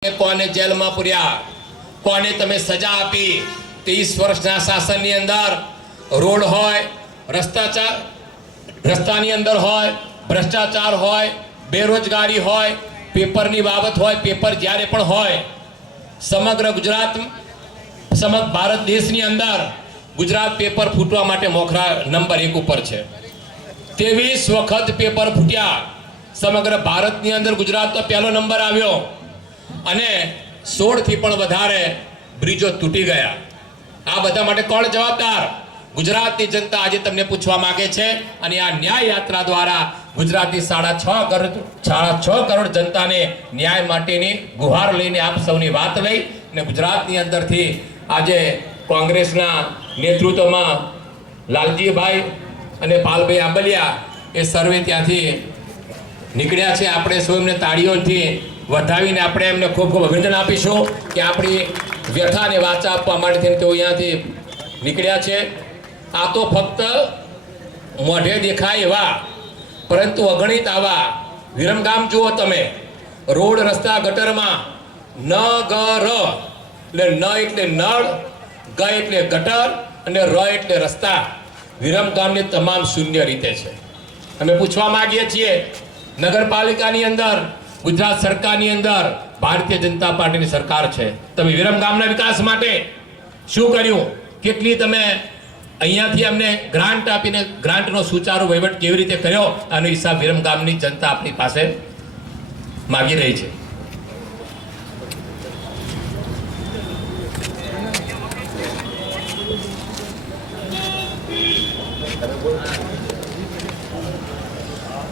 કોને જેલમાં પૂર્યા? કોને તમે સજા આપી? ત્રીસ વર્ષના શાસનની અંદર રોડ હોય, રસ્તાચાર, રસ્તાની અંદર હોય, ભ્રષ્ટાચાર હોય, બેરોજગારી હોય, પેપરની બાબત હોય, પેપર જ્યારે પણ હોય, સમગ્ર ગુજરાત, સમગ્ર ભારત દેશની અંદર ગુજરાત પેપર ફૂટવા માટે મોખરા નંબર એક ઉપર છે. ત્રેવીસ વખત પેપર ફૂટ્યા. સમગ્ર ભારતની અંદર ગુજરાતનો પહેલો નંબર આવ્યો. અને સોળથી પણ વધારે બ્રિજો તૂટી ગયા. આ બધા માટે કોણ જવાબદાર? ગુજરાતની જનતા આજે તમને પૂછવા માંગે છે અને આ ન્યાય યાત્રા દ્વારા ગુજરાતની સાડા છ કરોડ સાડા છ કરોડ જનતાને ન્યાય માટેની ગુહાર લઈને આપ સૌની વાત લઈ અને ગુજરાતની અંદરથી આજે કોંગ્રેસના નેતૃત્વમાં લાલજીભાઈ અને પાલભાઈ આંબલિયા એ સર્વે ત્યાંથી નીકળ્યા છે. આપણે સૌ એમને તાળીઓથી વધાવીને આપણે એમને ખૂબ ખૂબ અભિનંદન આપીશું કે આપણી વ્યથાને વાચા આપવા માટે તેઓ અહીંયાથી નીકળ્યા છે. આ તો ફક્ત મોઢે દેખાય એવા, પરંતુ અગણિત આવા વિરમગામ જુઓ તમે, રોડ રસ્તા ગટરમાં ન ગ ર, એટલે ન એટલે નળ, ગ એટલે ગટર અને ર એટલે રસ્તા વિરમગામની તમામ શૂન્ય રીતે છે. અમે પૂછવા માંગીએ છીએ, નગરપાલિકાની અંદર ગુજરાત સરકારની અંદર ભારતીય જનતા પાર્ટીની સરકાર છે. તમે વિરમગામના વિકાસ માટે શું કર્યું? કેટલી તમે અહીંયાથી અમને ગ્રાન્ટ આપીને ગ્રાન્ટનો સુચારુ વહીવટ કેવી રીતે કર્યો? આનો હિસાબ વિરમગામની જનતા આપણી પાસે માગી રહી છે.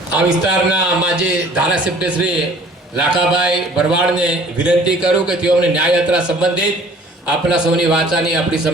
આ વિસ્તારના માજી ધારાસભ્ય શ્રી લાખાભાઈ ભરવાડને વિનંતી કરું કે તેઓ અમને ન્યાય યાત્રા સંબંધિત આપણા સૌની વાચાની આપણી